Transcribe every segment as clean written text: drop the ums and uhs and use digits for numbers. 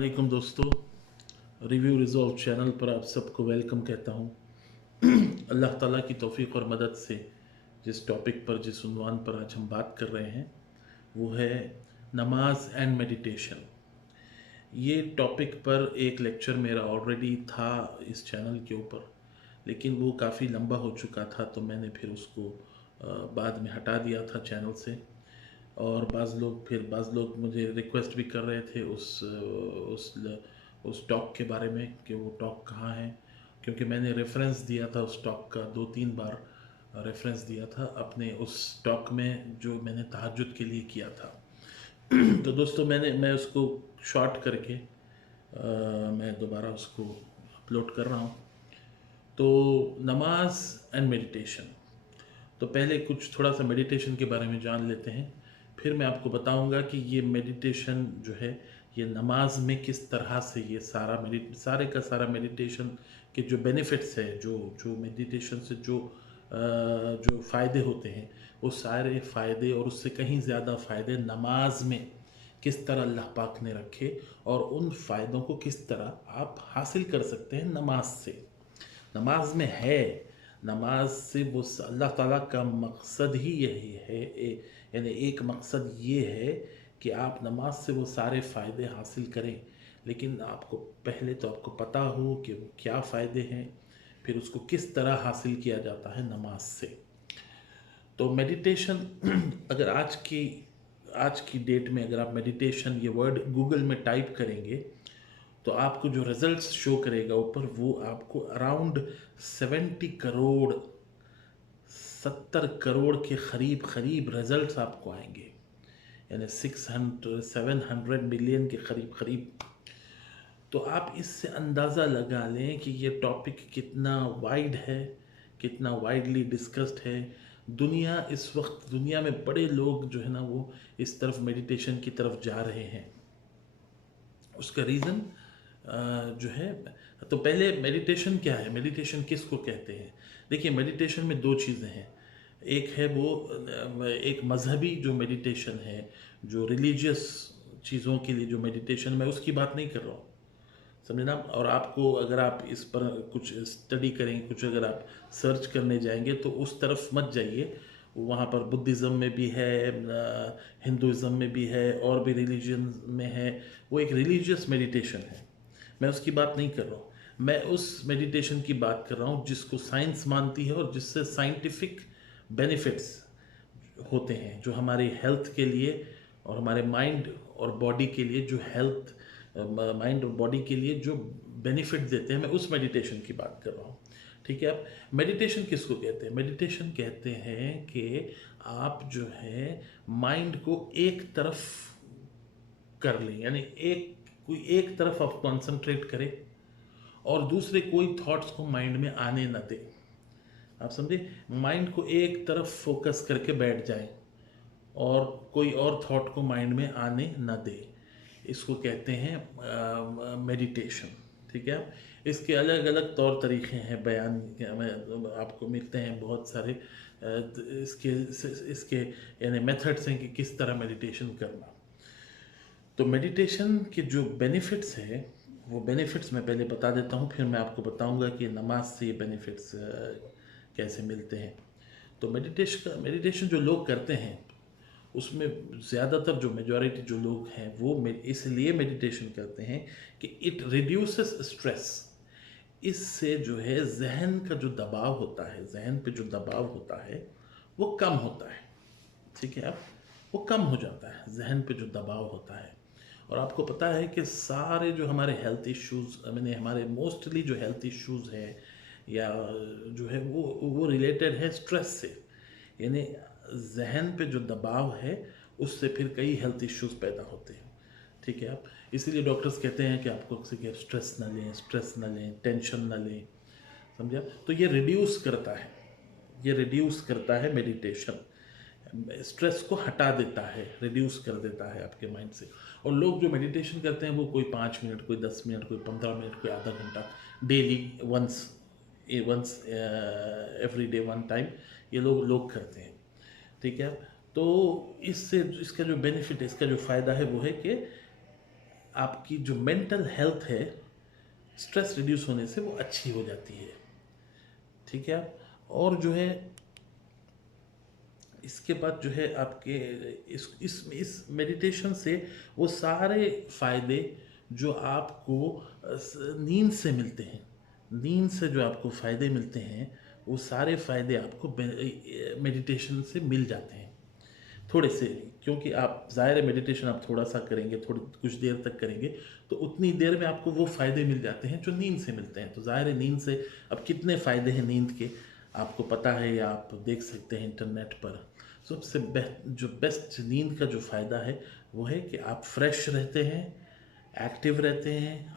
वालेकुम दोस्तों, review resolve channel पर आप सबको वेलकम कहता हूँ। अल्लाह ताला की तौफीक और मदद से जिस टॉपिक पर जिस उन्वान पर आज हम बात कर रहे हैं वो है नमाज एंड मेडिटेशन। ये टॉपिक पर एक लेक्चर मेरा ऑलरेडी था इस चैनल के ऊपर, लेकिन वो काफ़ी लंबा हो चुका था तो मैंने फिर उसको बाद में हटा दिया था चैनल से। और बाज़ लोग मुझे रिक्वेस्ट भी कर रहे थे उस टॉक के बारे में कि वो टॉक कहाँ है, क्योंकि मैंने रेफरेंस दिया था उस टॉक का 2-3 बार रेफरेंस दिया था अपने उस टॉक में जो मैंने तहज्जुद के लिए किया था। तो दोस्तों मैं उसको शॉर्ट करके मैं दोबारा उसको अपलोड कर रहा हूँ। तो नमाज एंड मेडिटेशन, तो पहले कुछ थोड़ा सा मेडिटेशन के बारे में जान लेते हैं, फिर मैं आपको बताऊंगा कि ये मेडिटेशन जो है ये नमाज में किस तरह से ये सारे का सारा मेडिटेशन के जो बेनिफिट्स है, जो जो मेडिटेशन से जो फ़ायदे होते हैं वो सारे फ़ायदे और उससे कहीं ज़्यादा फ़ायदे नमाज में किस तरह अल्लाह पाक ने रखे और उन फ़ायदों को किस तरह आप हासिल कर सकते हैं नमाज से। नमाज में है, नमाज से वो अल्लाह ताला का मकसद ही यही है, यानी एक मकसद ये है कि आप नमाज से वो सारे फ़ायदे हासिल करें। लेकिन आपको पहले तो आपको पता हो कि वो क्या फ़ायदे हैं, फिर उसको किस तरह हासिल किया जाता है नमाज से। तो मेडिटेशन अगर आज की डेट में अगर आप मेडिटेशन ये वर्ड गूगल में टाइप करेंगे तो आपको जो रिजल्ट्स शो करेगा ऊपर वो आपको अराउंड 70 करोड़ 70 करोड़ के करीब रिजल्ट्स आपको आएंगे, यानी 600-700 मिलियन के करीब। तो आप इससे अंदाज़ा लगा लें कि ये टॉपिक कितना वाइड है, कितना वाइडली डिस्कस्ड है। इस वक्त दुनिया में बड़े लोग जो है ना वो इस तरफ मेडिटेशन की तरफ जा रहे हैं। उसका रीज़न जो है, तो पहले मेडिटेशन क्या है, मेडिटेशन किसको कहते हैं। देखिए, मेडिटेशन में दो चीज़ें हैं। एक है वो एक मजहबी जो मेडिटेशन है, जो रिलीजियस चीज़ों के लिए जो मेडिटेशन, मैं उसकी बात नहीं कर रहा हूँ, समझे ना। और आपको अगर आप इस पर कुछ स्टडी करेंगे, कुछ अगर आप सर्च करने जाएंगे तो उस तरफ मत जाइए। वहाँ पर बुद्धिज़्म में भी है, हिंदुज़्म में भी है, और भी रिलीजन में है। वो एक रिलीजियस मेडिटेशन है, मैं उसकी बात नहीं कर रहा हूँ। मैं उस मेडिटेशन की बात कर रहा हूँ जिसको साइंस मानती है और जिससे साइंटिफिक बेनिफिट्स होते हैं, जो हमारे हेल्थ के लिए और हमारे माइंड और बॉडी के लिए जो हेल्थ माइंड और बॉडी के लिए जो बेनिफिट देते हैं, मैं उस मेडिटेशन की बात कर रहा हूँ। ठीक है। अब मेडिटेशन किसको कहते हैं, मेडिटेशन कहते हैं कि आप जो है माइंड को एक तरफ कर लें, यानी कोई एक तरफ आप कॉन्सेंट्रेट करें और दूसरे कोई थॉट्स को माइंड में आने ना दें। आप समझे, माइंड को एक तरफ फोकस करके बैठ जाएं और कोई और थॉट को माइंड में आने ना दे, इसको कहते हैं मेडिटेशन। ठीक है। इसके अलग अलग तौर तरीके हैं, बयान में आपको मिलते हैं बहुत सारे इसके इसके यानी मेथड्स हैं कि किस तरह मेडिटेशन करना। तो मेडिटेशन के जो बेनिफिट्स हैं वो बेनिफिट्स मैं पहले बता देता हूँ, फिर मैं आपको बताऊँगा कि नमाज से ये बेनिफिट्स कैसे मिलते हैं। तो मेडिटेशन जो लोग करते हैं उसमें ज़्यादातर जो मेजॉरिटी जो लोग हैं वो इसलिए मेडिटेशन करते हैं कि इट रिड्यूसेस स्ट्रेस। इससे जो है जहन का जो दबाव होता है, जहन पे जो दबाव होता है वो कम होता है। ठीक है। अब वो कम हो जाता है, जहन पे जो दबाव होता है। और आपको पता है कि सारे जो हमारे हेल्थ इश्यूज़, मैंने हमारे मोस्टली जो हेल्थ इश्यूज़ है या जो है वो रिलेटेड है स्ट्रेस से, यानी जहन पे जो दबाव है उससे फिर कई हेल्थ इश्यूज़ पैदा होते हैं। ठीक है। आप इसीलिए डॉक्टर्स कहते हैं कि आपको स्ट्रेस ना लें, टेंशन ना लें, समझा। तो ये रिड्यूस करता है, ये रिड्यूस करता है मेडिटेशन, स्ट्रेस को हटा देता है, रिड्यूस कर देता है आपके माइंड से। और लोग जो मेडिटेशन करते हैं वो कोई 5 मिनट, कोई 10 मिनट, कोई 15 मिनट, कोई आधा घंटा, daily once every day 1 time ये लोग करते हैं। ठीक है। तो इससे इसका जो बेनिफिट है, इसका जो फ़ायदा है वो है कि आपकी जो मेंटल हेल्थ है स्ट्रेस रिड्यूस होने से वो अच्छी हो जाती है। ठीक है। और जो है इसके बाद जो है आपके इस मेडिटेशन से वो सारे फायदे जो आपको नींद से मिलते हैं, नींद से जो आपको फ़ायदे मिलते हैं वो सारे फ़ायदे आपको मेडिटेशन से मिल जाते हैं थोड़े से। क्योंकि आप ज़ाहिर है मेडिटेशन आप थोड़ा सा करेंगे, थोड़ी कुछ देर तक करेंगे, तो उतनी देर में आपको वो फ़ायदे मिल जाते हैं जो नींद से मिलते हैं। तो ज़ाहिर है नींद से अब कितने फ़ायदे हैं नींद के आपको पता है या आप देख सकते हैं इंटरनेट पर। सबसे बेस्ट नींद का जो फ़ायदा है वो है कि आप फ्रेश रहते हैं, एक्टिव रहते हैं,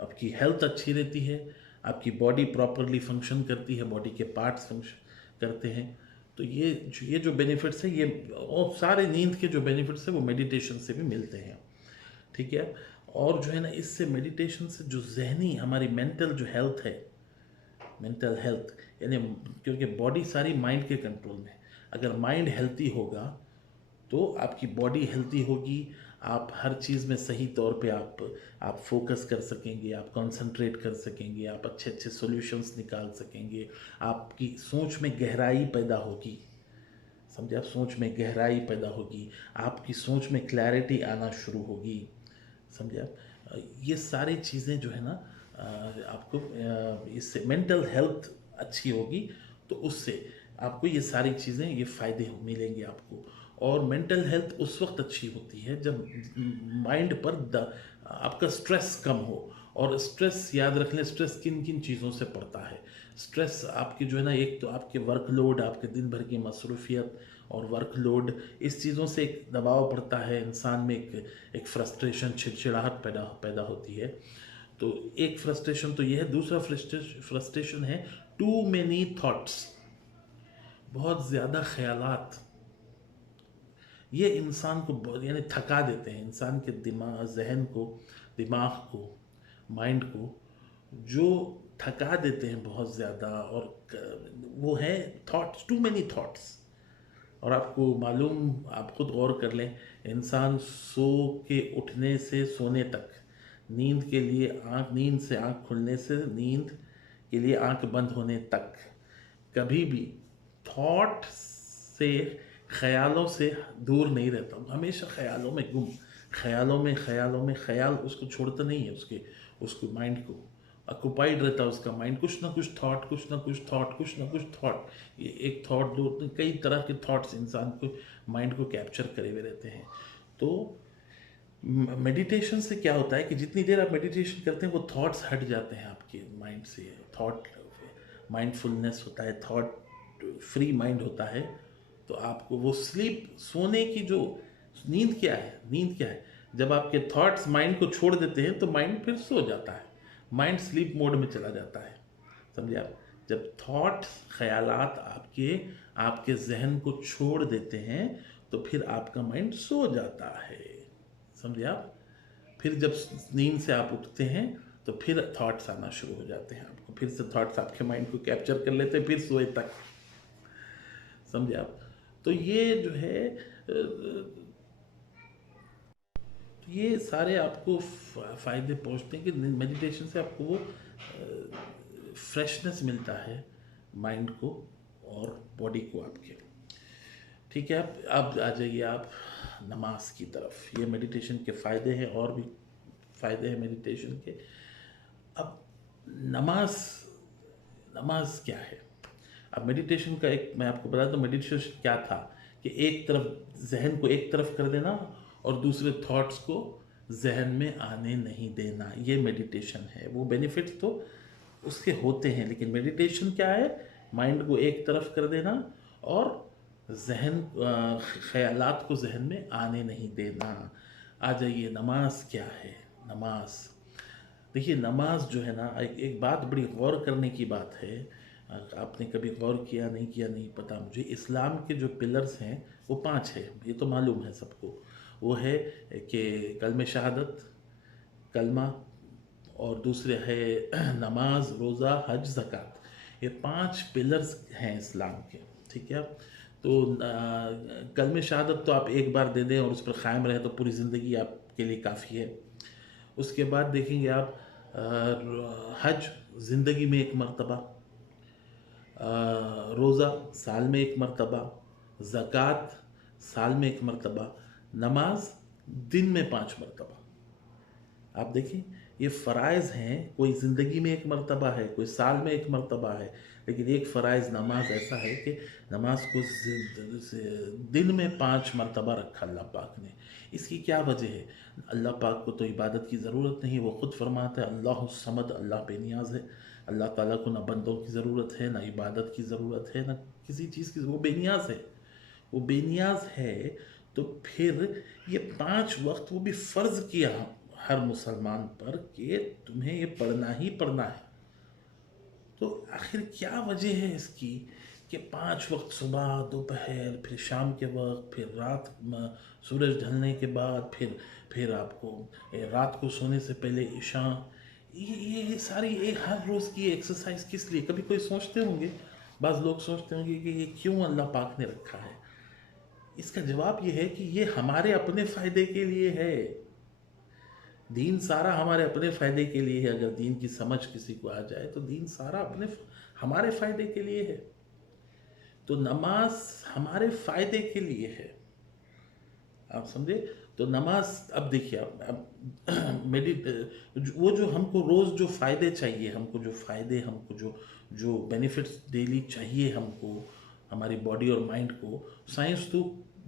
आपकी हेल्थ अच्छी रहती है, आपकी बॉडी प्रॉपरली फंक्शन करती है, बॉडी के पार्ट्स फंक्शन करते हैं। तो ये जो बेनिफिट्स है ये और सारे नींद के जो बेनिफिट्स है वो मेडिटेशन से भी मिलते हैं। ठीक है। और जो है ना इससे मेडिटेशन से जो जहनी हमारी मेंटल जो हेल्थ है, मेंटल हेल्थ यानी क्योंकि बॉडी सारी माइंड के कंट्रोल में है। अगर माइंड हेल्थी होगा तो आपकी बॉडी हेल्थी होगी, आप हर चीज़ में सही तौर पे आप फोकस कर सकेंगे, आप कंसंट्रेट कर सकेंगे, आप अच्छे अच्छे सॉल्यूशंस निकाल सकेंगे, आपकी सोच में गहराई पैदा होगी। समझे आप, सोच में गहराई पैदा होगी, आपकी सोच में क्लैरिटी आना शुरू होगी। समझे आप, ये सारी चीज़ें जो है ना आपको इससे मेंटल हेल्थ अच्छी होगी तो उससे आपको ये सारी चीज़ें ये फ़ायदे मिलेंगे आपको। और मेंटल हेल्थ उस वक्त अच्छी होती है जब माइंड पर आपका स्ट्रेस कम हो। और स्ट्रेस याद रख लें, स्ट्रेस किन किन चीज़ों से पड़ता है। स्ट्रेस आपकी जो है ना, एक तो आपके वर्कलोड, आपके दिन भर की मसरूफियत और वर्कलोड, इस चीज़ों से एक दबाव पड़ता है इंसान में, एक फ्रस्ट्रेशन, चिड़चिड़ाहट पैदा होती है। तो एक फ्रस्ट्रेशन तो ये है। दूसरा फ्रस्ट्रेशन है टू मेनी थॉट्स, बहुत ज़्यादा ख्यालात। ये इंसान को यानी थका देते हैं, इंसान के जहन को, दिमाग को, माइंड को जो थका देते हैं बहुत ज़्यादा। और वो है थॉट्स, टू मेनी थॉट्स। और आपको मालूम, आप खुद गौर कर लें, इंसान सो के उठने से सोने तक, नींद से आँख खुलने से नींद के लिए आँख बंद होने तक कभी भी थॉट से, ख्यालों से दूर नहीं रहता हूँ। हमेशा ख्यालों में गुम, ख्याल उसको छोड़ता नहीं है, उसको माइंड को ऑक्युपाइड रहता है उसका माइंड। कुछ ना कुछ थॉट, ये एक थॉट, दो, कई तरह के थॉट्स इंसान को, माइंड को कैप्चर करे हुए रहते हैं। तो मेडिटेशन से क्या होता है कि जितनी देर आप मेडिटेशन करते हैं वो थॉट्स हट जाते हैं आपके माइंड से। थॉट माइंडफुलनेस होता है, थॉट फ्री माइंड होता है। तो आपको वो सोने की जो नींद क्या है, जब आपके थॉट्स माइंड को छोड़ देते हैं तो माइंड फिर सो जाता है, माइंड स्लीप मोड में चला जाता है। समझे आप, जब थॉट्स, ख्यालात आपके जहन को छोड़ देते हैं तो फिर आपका माइंड सो जाता है। समझे आप, फिर जब नींद से आप उठते हैं तो फिर थॉट्स आना शुरू हो जाते हैं, आपको फिर से थॉट्स आपके माइंड को कैप्चर कर लेते हैं, फिर सोए तक। समझे आप। तो ये जो है ये सारे आपको फ़ायदे पहुंचते हैं कि मेडिटेशन से आपको वो फ्रेशनेस मिलता है माइंड को और बॉडी को आपके। ठीक है। अब आ जाइए आप नमाज की तरफ। ये मेडिटेशन के फ़ायदे हैं, और भी फ़ायदे हैं मेडिटेशन के। अब नमाज क्या है। अब मेडिटेशन का एक मैं आपको बता दूं, मेडिटेशन क्या था कि एक तरफ जहन को एक तरफ कर देना और दूसरे थॉट्स को जहन में आने नहीं देना, ये मेडिटेशन है। वो बेनिफिट्स तो उसके होते हैं, लेकिन मेडिटेशन क्या है, माइंड को एक तरफ कर देना और ख्यालात को जहन में आने नहीं देना। आ जाइए नमाज क्या है। नमाज देखिए, नमाज जो है ना, एक बात बड़ी गौर करने की बात है। आपने कभी गौर किया नहीं पता मुझे। इस्लाम के जो पिलर्स हैं वो 5 है, ये तो मालूम है सबको। वो है कि कलमे शहादत, कलमा, और दूसरे है नमाज, रोज़ा, हज, ज़कात। ये 5 पिलर्स हैं इस्लाम के। ठीक है। तो कलमे शहादत तो आप एक बार दे दें और उस पर क़ायम रहें तो पूरी ज़िंदगी आपके लिए काफ़ी है। उसके बाद देखेंगे आप हज ज़िंदगी में एक मर्तबा, रोज़ा साल में एक मर्तबा, ज़कात साल में एक मर्तबा, नमाज दिन में 5 मर्तबा। आप देखिए ये फ़राइज़ हैं, कोई ज़िंदगी में एक मर्तबा है, कोई साल में एक मर्तबा है, लेकिन एक फ़राइज़ नमाज ऐसा है कि नमाज को दिन में 5 मर्तबा रखा अल्लाह पाक ने। इसकी क्या वजह है? अल्लाह पाक को तो इबादत की ज़रूरत नहीं, वो ख़ुद फरमाता है अल्लाहु समद, अल्लाह बेनियाज़ है। अल्लाह ताला को ना बंदों की ज़रूरत है, ना इबादत की ज़रूरत है, ना किसी चीज़ की, वो बेनियाज़ है। वो बेनियाज़ है तो फिर ये 5 वक्त वो भी फ़र्ज़ किया हर मुसलमान पर कि तुम्हें ये पढ़ना ही पढ़ना है। तो आखिर क्या वजह है इसकी कि 5 वक्त सुबह, दोपहर, फिर शाम के वक्त, फिर रात सूरज ढलने के बाद, फिर आपको रात को सोने से पहले इशा, ये सारी हर रोज़ की एक्सरसाइज किस लिए? कभी कोई सोचते होंगे, बाज़ लोग सोचते होंगे कि ये क्यों अल्लाह पाक ने रखा है? इसका जवाब ये है कि ये हमारे अपने फ़ायदे के लिए है। दीन सारा हमारे अपने फ़ायदे के लिए है। अगर दीन की समझ किसी को आ जाए तो दीन सारा हमारे फ़ायदे के लिए है। तो नमाज हमारे फ़ायदे के लिए है, आप समझे? तो नमाज, अब देखिए अब वो जो हमको रोज़ जो फ़ायदे चाहिए, हमको जो फ़ायदे, हमको जो बेनिफिट्स डेली चाहिए हमको, हमारी बॉडी और माइंड को, साइंस तो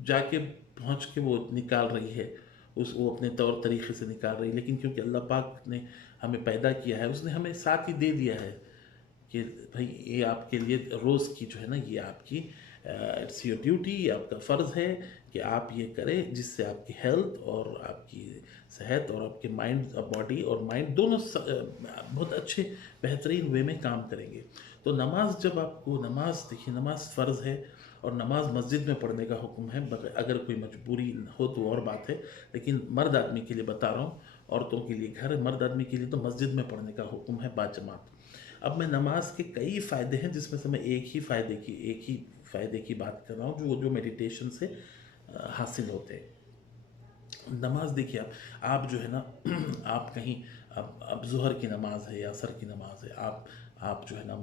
जाके पहुंच के वो निकाल रही है, वो अपने तौर तरीक़े से निकाल रही है। लेकिन क्योंकि अल्लाह पाक ने हमें पैदा किया है, उसने हमें साथ ही दे दिया है कि भाई ये आपके लिए रोज़ की जो है ना, ये आपकी इट्स योर ड्यूटी, ये आपका फ़र्ज़ है कि आप ये करें, जिससे आपकी हेल्थ और आपकी सेहत और आपके माइंड, बॉडी और माइंड दोनों बहुत अच्छे बेहतरीन वे में काम करेंगे। तो नमाज, जब आपको नमाज, देखिए नमाज फ़र्ज़ है और नमाज मस्जिद में पढ़ने का हुक्म है। अगर कोई मजबूरी हो तो और बात है, लेकिन मर्द आदमी के लिए बता रहा हूँ, औरतों के लिए घर, मर्द आदमी के लिए तो मस्जिद में पढ़ने का हुक्म है बाजमात। अब मैं नमाज के कई फ़ायदे हैं जिसमें से मैं एक ही फ़ायदे की बात कर रहा हूँ जो मेडिटेशन से हासिल होते हैं। नमाज देखिए आप जो है ना आप कहीं, अब ज़ुहर की नमाज है या असर की नमाज है, आप जो है ना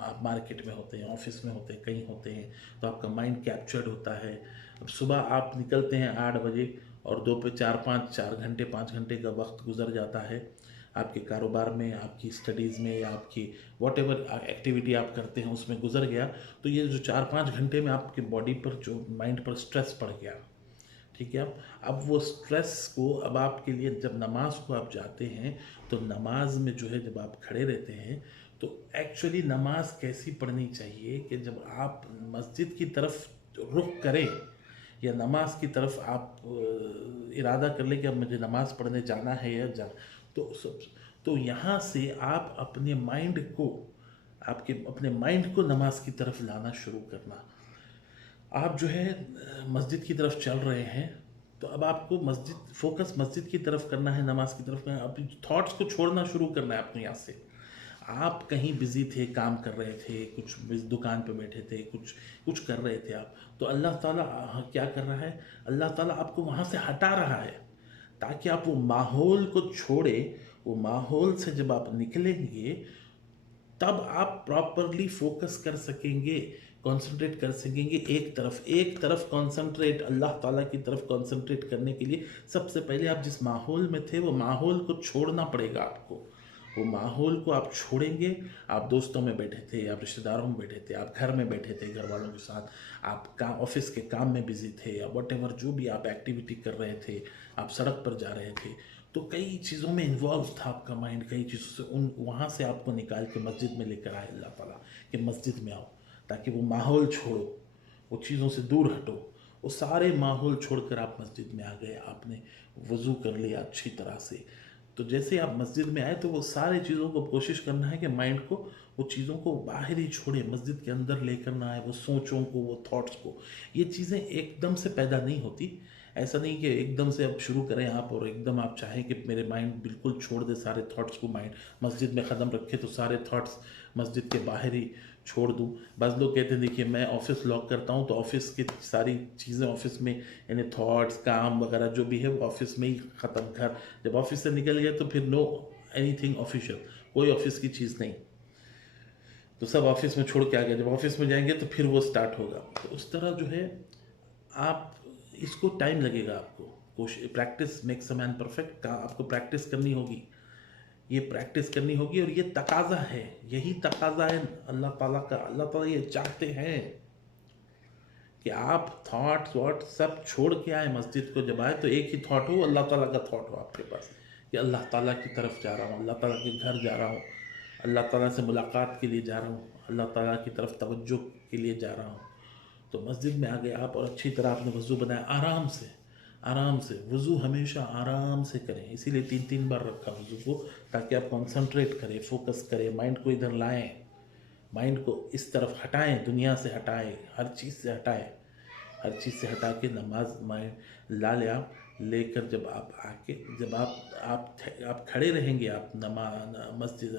आप मार्केट में होते हैं, ऑफिस में होते हैं, कहीं होते हैं, तो आपका माइंड कैप्चर्ड होता है। अब सुबह आप निकलते हैं 8 बजे और दोपहर 4 घंटे 5 घंटे का वक्त गुजर जाता है आपके कारोबार में, आपकी स्टडीज़ में, या आपकी वॉटेवर एक्टिविटी आप करते हैं उसमें गुजर गया। तो ये जो 4-5 घंटे में आपके बॉडी पर, जो माइंड पर स्ट्रेस पड़ गया, ठीक है। अब वो स्ट्रेस को, अब आपके लिए जब नमाज को आप जाते हैं तो नमाज में जो है, जब आप खड़े रहते हैं तो एक्चुअली नमाज कैसी पढ़नी चाहिए कि जब आप मस्जिद की तरफ रुख करें या नमाज की तरफ आप इरादा कर लें कि अब मुझे नमाज पढ़ने जाना है या तो यहाँ से आप अपने माइंड को, अपने माइंड को नमाज की तरफ लाना शुरू करना। आप जो है मस्जिद की तरफ चल रहे हैं, तो अब आपको फोकस मस्जिद की तरफ करना है, नमाज की तरफ करना है। अपनी थॉट्स को छोड़ना शुरू करना है अपने यहाँ से। आप कहीं बिजी थे, काम कर रहे थे, कुछ दुकान पे बैठे थे, कुछ कर रहे थे आप, तो अल्लाह ताला क्या कर रहा है? अल्लाह ताला आपको वहाँ से हटा रहा है ताकि आप वो माहौल को छोड़े। वो माहौल से जब आप निकलेंगे तब आप प्रॉपरली फोकस कर सकेंगे, कंसंट्रेट कर सकेंगे एक तरफ कंसंट्रेट, अल्लाह ताला की तरफ कंसंट्रेट करने के लिए सबसे पहले आप जिस माहौल में थे वो माहौल को छोड़ना पड़ेगा आपको। वो माहौल को आप छोड़ेंगे। आप दोस्तों में बैठे थे, आप रिश्तेदारों में बैठे थे, आप घर में बैठे थे घर वालों के साथ, आप ऑफिस के काम में बिजी थे, या वॉटेवर जो भी आप एक्टिविटी कर रहे थे, आप सड़क पर जा रहे थे, तो कई चीज़ों में इन्वॉल्व था आपका माइंड, कई चीज़ों से वहाँ से आपको निकाल के मस्जिद में लेकर आए अल्लाह ताला कि मस्जिद में आओ, ताकि वो माहौल छोड़ो, वो चीज़ों से दूर हटो। वो सारे माहौल छोड़कर आप मस्जिद में आ गए, आपने वज़ू कर लिया अच्छी तरह से। तो जैसे आप मस्जिद में आए तो वो सारी चीज़ों को कोशिश करना है कि माइंड को, वो चीज़ों को बाहर ही छोड़े, मस्जिद के अंदर लेकर ना आए, वो सोचों को, वो थॉट्स को। ये चीज़ें एकदम से पैदा नहीं होती, ऐसा नहीं कि एकदम से अब शुरू करें आप और एकदम आप चाहें कि मेरे माइंड बिल्कुल छोड़ दे सारे थॉट्स को, माइंड मस्जिद में ख़त्म रखे तो सारे थॉट्स मस्जिद के बाहर ही छोड़ दूँ। बाज़ लोग कहते हैं देखिए मैं ऑफ़िस लॉक करता हूँ तो ऑफ़िस की सारी चीज़ें ऑफ़िस में, यानी थॉट्स काम वगैरह जो भी है वो ऑफ़िस में ही ख़त्म। घर जब ऑफ़िस से निकल गए तो फिर नो एनीथिंग ऑफिशियल, कोई ऑफ़िस की चीज़ नहीं, तो सब ऑफ़िस में छोड़ के आ गए। जब ऑफ़िस में जाएंगे तो फिर वो स्टार्ट होगा। तो उस तरह जो है आप, इसको टाइम लगेगा आपको, कोशिश, practice makes a man perfect का आपको प्रैक्टिस करनी होगी, ये प्रैक्टिस करनी होगी और ये तकाज़ा है, यही तकाज़ा है अल्लाह ताला का। अल्लाह ताला ये चाहते हैं कि आप थॉट्स वॉट सब छोड़ के आए मस्जिद को। जब आए तो एक ही थॉट हो, अल्लाह ताला का थॉट हो आपके पास कि अल्लाह ताला की तरफ जा रहा हूँ, अल्लाह ताला के घर जा रहा हूँ, अल्लाह ताला से मुलाकात के लिए जा रहा हूँ, अल्लाह ताला की तरफ तवज्जो के लिए जा रहा हूँ। तो मस्जिद में आ गए आप और अच्छी तरह आपने वज़ू बनाया, आराम से, आराम से। वज़ू हमेशा आराम से करें, इसीलिए 3-3 बार रखा वज़ू को, ताकि आप कंसंट्रेट करें, फोकस करें, माइंड को इधर लाएं, माइंड को इस तरफ हटाएं, दुनिया से हटाएं, हर चीज़ से हटाएं, हर चीज़ से हटा के नमाज माइंड ला ले आप लेकर। जब आप आके, जब आप खड़े रहेंगे आप मस्जिद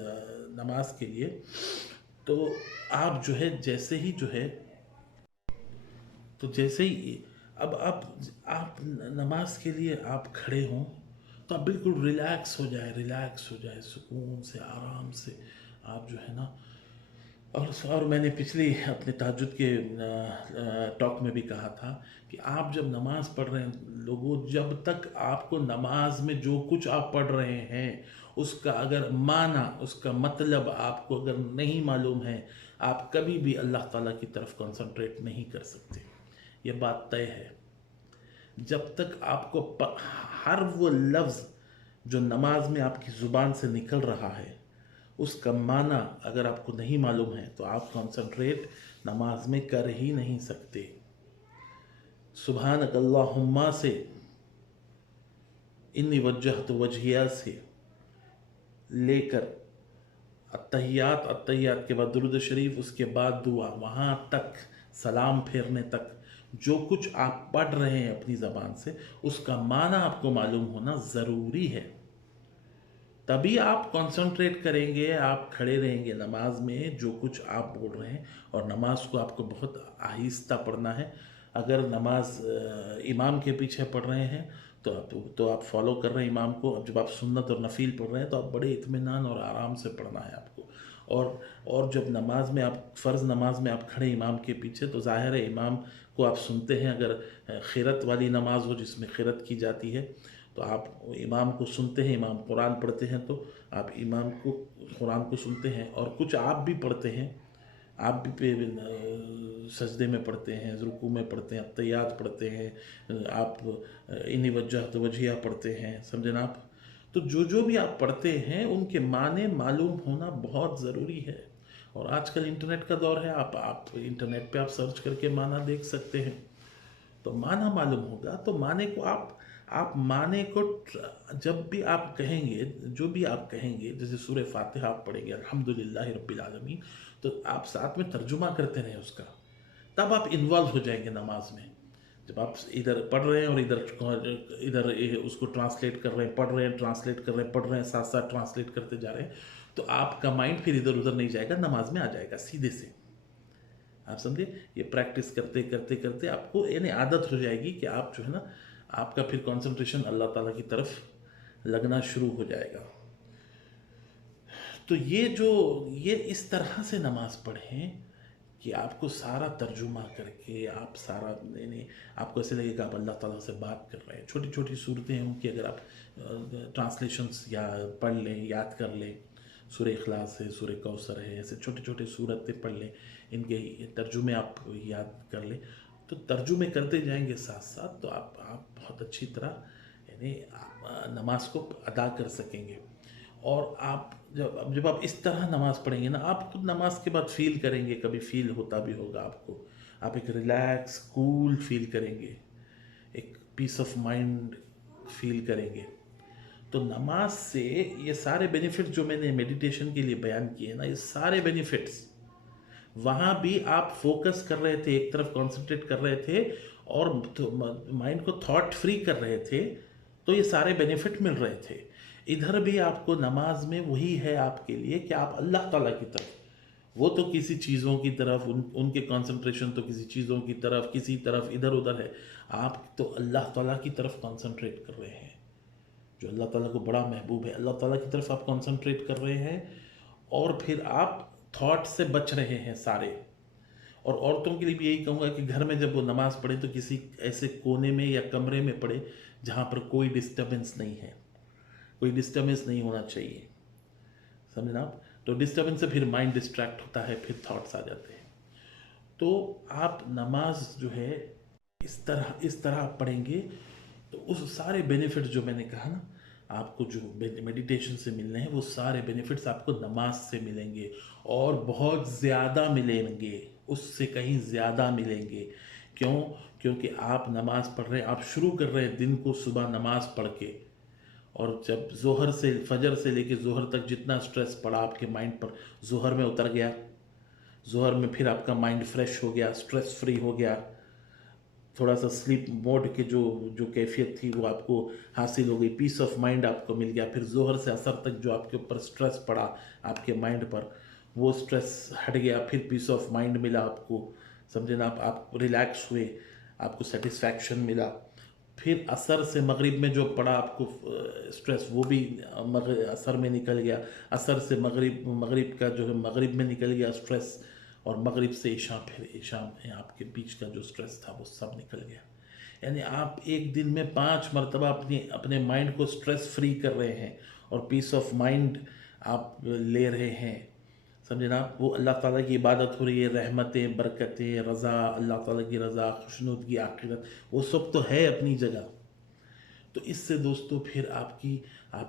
नमाज के लिए, तो आप जो है जैसे ही जो है, तो जैसे ही अब आप नमाज के लिए आप खड़े हों तो आप बिल्कुल रिलैक्स हो जाए, रिलैक्स हो जाए, सुकून से आराम से आप जो है ना। और मैंने पिछली अपने तहज्जुद के टॉक में भी कहा था कि आप जब नमाज़ पढ़ रहे हैं लोगों, जब तक आपको नमाज में जो कुछ आप पढ़ रहे हैं उसका अगर माना, उसका मतलब आपको अगर नहीं मालूम है, आप कभी भी अल्लाह ताला की तरफ कंसंट्रेट नहीं कर सकते। ये बात तय है। जब तक आपको हर वो लफ्ज़ जो नमाज में आपकी ज़ुबान से निकल रहा है उसका माना अगर आपको नहीं मालूम है तो आप कंसंट्रेट नमाज में कर ही नहीं सकते। सुभानक अल्लाहुम्मा से, इन्नी वज्जहतु वजहिया से लेकर अत्तहियात के बाद दुरूद शरीफ, उसके बाद दुआ, वहाँ तक सलाम फेरने तक जो कुछ आप पढ़ रहे हैं अपनी ज़बान से उसका माना आपको मालूम होना ज़रूरी है। तभी आप कंसंट्रेट करेंगे, आप खड़े रहेंगे नमाज में जो कुछ आप बोल रहे हैं। और नमाज को आपको बहुत आहिस्ता पढ़ना है। अगर नमाज इमाम के पीछे पढ़ रहे हैं तो आप फॉलो कर रहे हैं इमाम को। अब जब आप सुन्नत और नफील पढ़ रहे हैं तो आप बड़े इत्मीनान और आराम से पढ़ना है आपको। और जब नमाज में आप फ़र्ज़ नमाज में आप खड़े इमाम के पीछे तो ज़ाहिर है इमाम को आप सुनते हैं। अगर खिरत वाली नमाज हो जिसमें खिरत की जाती है तो आप इमाम को सुनते हैं। इमाम कुरान पढ़ते हैं तो आप इमाम को कुरान को सुनते हैं। और कुछ आप भी पढ़ते हैं, आप भी सजदे में पढ़ते हैं, रुकू में पढ़ते हैं, अत्तहियात पढ़ते हैं, आप इन्नी वज्जहतु वजहिया पढ़ते हैं, समझे ना आप। तो जो भी आप पढ़ते हैं उनके माने मालूम होना बहुत ज़रूरी है। और आजकल इंटरनेट का दौर है, आप इंटरनेट पे आप सर्च करके माना देख सकते हैं। तो माना मालूम होगा तो माने को आप माने को जब भी आप कहेंगे, जो भी आप कहेंगे, जैसे सूरह फातिहा आप पढ़ेंगे अल्हम्दुलिल्लाहि रब्बिल आलमीन, तो आप साथ में तर्जुमा करते रहें उसका, तब आप इन्वॉल्व हो जाएंगे नमाज में। जब आप इधर पढ़ रहे हैं और इधर उसको ट्रांसलेट कर रहे हैं, पढ़ रहे हैं, ट्रांसलेट कर रहे हैं, पढ़ रहे हैं, साथ साथ ट्रांसलेट करते जा रहे हैं, तो आपका माइंड फिर इधर उधर नहीं जाएगा, नमाज में आ जाएगा सीधे से। आप समझे। ये प्रैक्टिस करते करते करते आपको यानी आदत हो जाएगी कि आप जो है ना, आपका फिर कंसंट्रेशन अल्लाह ताला की तरफ लगना शुरू हो जाएगा। तो ये इस तरह से नमाज पढ़ें कि आपको सारा तर्जुमा करके आप सारा यानी आपको ऐसे लगेगा आप अल्लाह ताला से बात कर रहे हैं। छोटी छोटी सूरतें हैं उनकी अगर आप ट्रांसलेशंस या पढ़ लें, याद कर लें, सूरह इखलास है, सूरह कौसर है, ऐसे छोटे छोटे सूरतें पढ़ लें, इनके तर्जुमे आप याद कर लें, तो तर्जुमे करते जाएंगे साथ साथ तो आप बहुत अच्छी तरह यानी नमाज को अदा कर सकेंगे। और आप जब आप इस तरह नमाज़ पढ़ेंगे ना, आप खुद नमाज के बाद फील करेंगे, कभी फील होता भी होगा आपको, आप एक रिलैक्स कूल फील करेंगे, एक पीस ऑफ माइंड फील करेंगे। तो नमाज से ये सारे बेनिफिट्स जो मैंने मेडिटेशन के लिए बयान किए ना, ये सारे बेनिफिट्स वहाँ भी आप फोकस कर रहे थे, एक तरफ कॉन्सेंट्रेट कर रहे थे اور مائنڈ کو تھاٹ فری کر رہے تھے، تو یہ سارے بینیفٹ مل رہے تھے۔ ادھر بھی آپ کو نماز میں وہی ہے آپ کے لیے کہ آپ اللہ تعالیٰ کی طرف، وہ تو کسی چیزوں کی طرف، ان کے کانسنٹریشن تو کسی چیزوں کی طرف، کسی طرف ادھر ادھر ہے، آپ تو اللہ تعالیٰ کی طرف کانسنٹریٹ کر رہے ہیں، جو اللہ تعالیٰ کو بڑا محبوب ہے، اللہ تعالیٰ کی طرف آپ کانسنٹریٹ کر رہے ہیں، اور پھر آپ تھاٹ سے بچ رہے ہیں سارے۔ اور عورتوں کے لیے بھی یہی کہوں گا کہ گھر میں جب وہ نماز پڑھے تو کسی ایسے کونے میں یا کمرے میں پڑھے جہاں پر کوئی ڈسٹربنس نہیں ہے، کوئی ڈسٹربنس نہیں ہونا چاہیے، سمجھنا آپ؟ تو ڈسٹربنس سے پھر مائنڈ ڈسٹریکٹ ہوتا ہے، پھر تھاٹس آ جاتے ہیں۔ تو آپ نماز جو ہے اس طرح پڑھیں گے تو اس سارے بینیفٹ جو میں نے کہا نا آپ کو، جو میڈیٹیشن سے ملنے ہیں، وہ سارے بینیفٹس آپ کو نماز سے ملیں گے، اور بہت زیادہ ملیں گے، اس سے کہیں زیادہ ملیں گے۔ کیوں؟ کیونکہ آپ نماز پڑھ رہے ہیں، آپ شروع کر رہے ہیں دن کو صبح نماز پڑھ کے، اور جب فجر سے لے کے ظہر تک جتنا سٹریس پڑا آپ کے مائنڈ پر، ظہر میں اتر گیا، ظہر میں پھر آپ کا مائنڈ فریش ہو گیا، سٹریس فری ہو گیا، تھوڑا سا سلیپ موڈ کے جو کیفیت تھی وہ آپ کو حاصل ہو گئی، پیس آف مائنڈ آپ کو مل گیا۔ پھر ظہر سے عصر تک جو آپ کے اوپر سٹریس پڑا آپ کے مائنڈ پر، وہ سٹریس ہٹ گیا، پھر پیس آف مائنڈ ملا آپ کو، سمجھے نا؟ آپ ریلیکس ہوئے، آپ کو سیٹسفیکشن ملا۔ پھر عصر سے مغرب میں جو پڑا آپ کو سٹریس، وہ بھی عصر میں نکل گیا، عصر سے مغرب کا جو ہے مغرب میں نکل گیا سٹریس، اور مغرب سے عشاء، پھر عشاء میں آپ کے بیچ کا جو سٹریس تھا وہ سب نکل گیا۔ یعنی آپ ایک دن میں 5 مرتبہ اپنے مائنڈ کو سٹریس فری کر رہے ہیں، اور پیس آف مائنڈ آپ لے رہے ہیں، سمجھے نا؟ وہ اللہ تعالیٰ کی عبادت ہو رہی ہے، رحمتیں، برکتیں، رضا، اللہ تعالیٰ کی رضا، خوشنودگی آخرت، وہ سب تو ہے اپنی جگہ۔ تو اس سے دوستو پھر آپ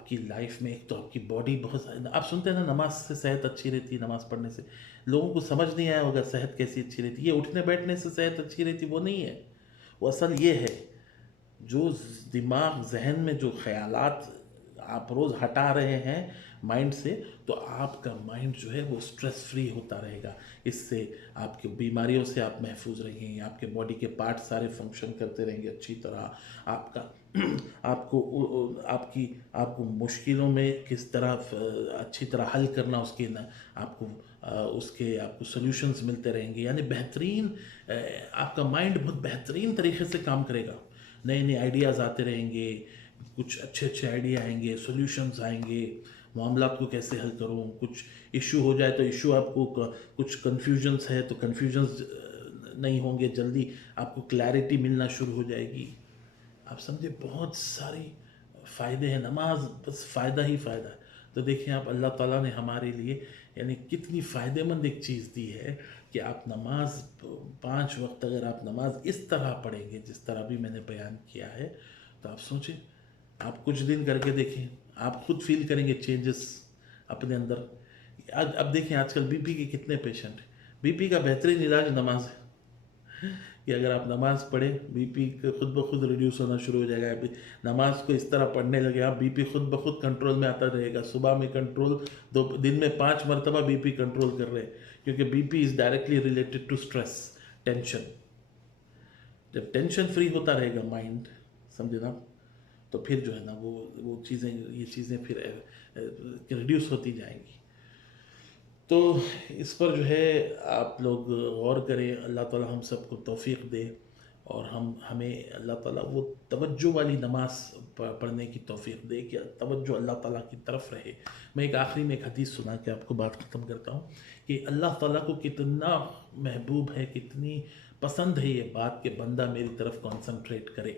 کی لائف میں ایک تو آپ کی باڈی بہت، آپ سنتے ہیں نا نماز سے صحت اچھی رہتی ہے، نماز پڑھنے سے لوگوں کو سمجھ نہیں آیا ہوگا صحت کیسی اچھی رہتی ہے، یہ اٹھنے بیٹھنے سے صحت اچھی رہتی، وہ نہیں ہے، وہ اصل یہ ہے جو دماغ ذہن میں جو خیالات آپ روز ہٹا رہے ہیں مائنڈ سے، تو آپ کا مائنڈ جو ہے وہ سٹریس فری ہوتا رہے گا، اس سے آپ کی بیماریوں سے آپ محفوظ رہیں گے، آپ کے باڈی کے پارٹ سارے فنکشن کرتے رہیں گے اچھی طرح، آپ کو مشکلوں میں کس طرح اچھی طرح حل کرنا، آپ کو سلیوشنز ملتے رہیں گے، یعنی بہترین، آپ کا مائنڈ بہت بہترین طریقے سے کام کرے گا، نئے نئے آئیڈیاز آتے رہیں گے، کچھ اچھے آئیڈیا آئیں گے، سلیوشنز آئیں گے، معاملات کو کیسے حل کروں، کچھ ایشو ہو جائے تو ایشو آپ کو، کچھ کنفیوژنس ہے تو کنفیوژنس نہیں ہوں گے، جلدی آپ کو کلیئرٹی ملنا شروع ہو جائے گی۔ آپ سمجھے؟ بہت ساری فائدے ہیں، نماز بس فائدہ ہی فائدہ ہے۔ تو دیکھیں آپ، اللہ تعالیٰ نے ہمارے لیے یعنی کتنی فائدہ مند ایک چیز دی ہے کہ آپ نماز 5 وقت اگر آپ نماز اس طرح پڑھیں گے جس طرح بھی میں نے بیان کیا ہے، تو آپ سوچیں، آپ کچھ دن کر کے دیکھیں، آپ خود فیل کریں گے چینجز اپنے اندر۔ اب دیکھیں آج کل بی پی کے کتنے پیشنٹ ہیں، بی پی کا بہترین علاج نماز ہے، کہ اگر آپ نماز پڑھیں بی پی خود بخود ریڈیوس ہونا شروع ہو جائے گا۔ نماز کو اس طرح پڑھنے لگے آپ، بی پی خود بخود کنٹرول میں آتا رہے گا، صبح میں کنٹرول، دن میں 5 مرتبہ بی پی کنٹرول کر رہے ہیں، کیونکہ B P is directly related to stress, tension. جب ٹینشن فری ہوتا رہے گا مائنڈ، سمجھے نا، تو پھر جو ہے نا وہ چیزیں، یہ چیزیں پھر ریڈیوس ہوتی جائیں گی۔ تو اس پر جو ہے آپ لوگ غور کریں، اللہ تعالیٰ ہم سب کو توفیق دے، اور ہمیں اللہ تعالیٰ وہ توجہ والی نماز پڑھنے کی توفیق دے کہ توجہ اللہ تعالیٰ کی طرف رہے۔ میں ایک آخری میں ایک حدیث سنا کے آپ کو بات ختم کرتا ہوں، کہ اللہ تعالیٰ کو کتنا محبوب ہے، کتنی پسند ہے یہ بات کہ بندہ میری طرف کانسنٹریٹ کرے،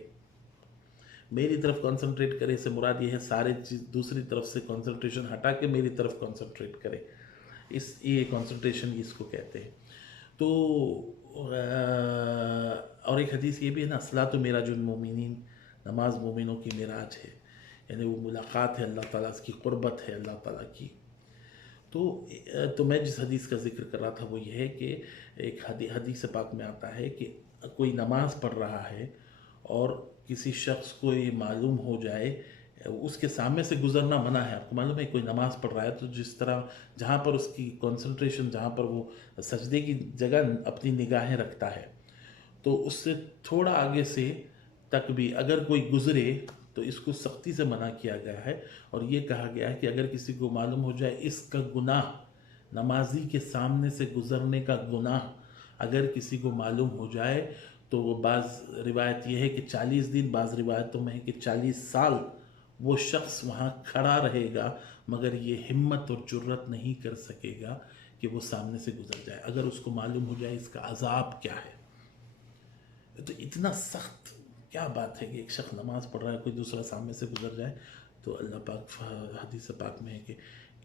میری طرف کانسنٹریٹ کرے سے مراد یہ ہے سارے چیز دوسری طرف سے کانسنٹریشن ہٹا کے میری طرف کانسنٹریٹ کرے، یہ کانسنٹریشن اس کو کہتے ہیں۔ تو اور ایک حدیث یہ بھی ہے نا، الصلاۃ معراج المومنین، نماز مومنوں کی معراج ہے، یعنی وہ ملاقات ہے اللہ تعالیٰ کی، قربت ہے اللہ تعالیٰ کی۔ تو میں جس حدیث کا ذکر کر رہا تھا وہ یہ ہے کہ ایک حدیث پاک میں آتا ہے کہ کوئی نماز پڑھ رہا ہے اور کسی شخص کو یہ معلوم ہو جائے، اس کے سامنے سے گزرنا منع ہے۔ آپ کو معلوم ہے کوئی نماز پڑھ رہا ہے تو جس طرح جہاں پر اس کی کنسنٹریشن، جہاں پر وہ سجدے کی جگہ اپنی نگاہیں رکھتا ہے، تو اس سے تھوڑا آگے سے تک بھی اگر کوئی گزرے تو اس کو سختی سے منع کیا گیا ہے، اور یہ کہا گیا ہے کہ اگر کسی کو معلوم ہو جائے اس کا گناہ، نمازی کے سامنے سے گزرنے کا گناہ اگر کسی کو معلوم ہو جائے تو وہ بعض روایت یہ ہے کہ 40 دن، بعض روایتوں میں ہے کہ 40 سال وہ شخص وہاں کھڑا رہے گا، مگر یہ ہمت اور جرت نہیں کر سکے گا کہ وہ سامنے سے گزر جائے اگر اس کو معلوم ہو جائے اس کا عذاب کیا ہے۔ تو اتنا سخت کیا بات ہے کہ ایک شخص نماز پڑھ رہا ہے، کوئی دوسرا سامنے سے گزر جائے، تو اللہ پاک حدیث پاک میں ہے کہ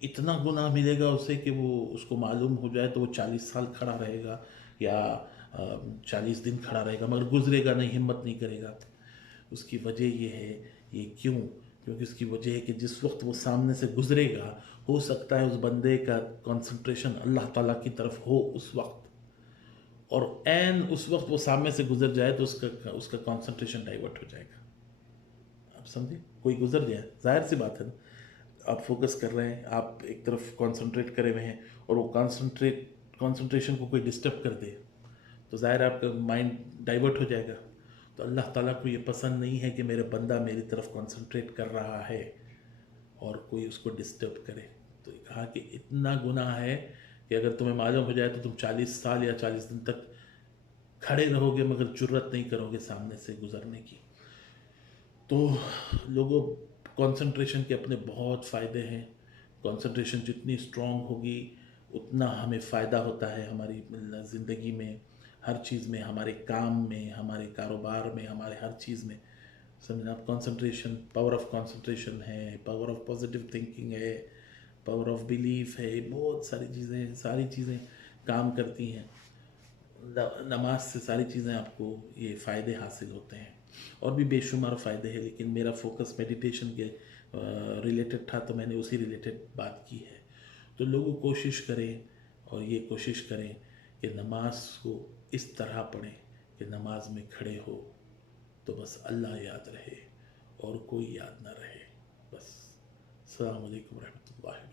اتنا گناہ ملے گا اسے کہ وہ اس کو معلوم ہو جائے تو وہ 40 سال کھڑا رہے گا یا 40 دن کھڑا رہے گا مگر گزرے گا نہیں، ہمت نہیں کرے گا۔ اس کی وجہ یہ ہے، یہ کیوں؟ کیونکہ اس کی وجہ ہے کہ جس وقت وہ سامنے سے گزرے گا ہو سکتا ہے اس بندے کا کنسنٹریشن اللہ تعالیٰ کی طرف ہو اس وقت، اور عین اس وقت وہ سامنے سے گزر جائے تو اس کا کنسنٹریشن ڈائیورٹ ہو جائے گا۔ آپ سمجھے؟ کوئی گزر جائے، ظاہر سی بات ہے نا، آپ فوکس کر رہے ہیں، آپ ایک طرف کنسنٹریٹ کرے ہوئے ہیں، اور وہ کنسنٹریشن کو کوئی ڈسٹرب کر دے تو ظاہر آپ کا مائنڈ ڈائیورٹ ہو جائے گا۔ تو اللہ تعالیٰ کو یہ پسند نہیں ہے کہ میرے بندہ میری طرف کنسنٹریٹ کر رہا ہے اور کوئی اس کو ڈسٹرب کرے۔ تو کہا کہ اتنا گناہ ہے کہ اگر تمہیں معلوم ہو جائے تو تم 40 سال یا 40 دن تک کھڑے رہو گے مگر جرت نہیں کرو گے سامنے سے گزرنے کی۔ تو لوگوں، کنسنٹریشن کے اپنے بہت فائدے ہیں، کنسنٹریشن جتنی اسٹرانگ ہوگی اتنا ہمیں فائدہ ہوتا ہے ہماری زندگی میں، ہر چیز میں، ہمارے کام میں، ہمارے کاروبار میں، ہمارے ہر چیز میں۔ سمجھنا، کنسنٹریشن، پاور آف کنسنٹریشن ہے، پاور آف پازیٹیو تھنکنگ ہے، پاور آف بیلیف ہے، بہت ساری چیزیں کام کرتی ہیں۔ نماز سے ساری چیزیں آپ کو یہ فائدے حاصل ہوتے ہیں، اور بھی بے شمار فائدے ہیں، لیکن میرا فوکس میڈیٹیشن کے ریلیٹڈ تھا تو میں نے اسی ریلیٹڈ بات کی ہے۔ تو لوگوں کوشش کریں، اور یہ کوشش کریں کہ نماز کو اس طرح پڑھیں کہ نماز میں کھڑے ہو تو بس اللہ یاد رہے اور کوئی یاد نہ رہے بس۔ السلام علیکم ورحمۃ اللہ۔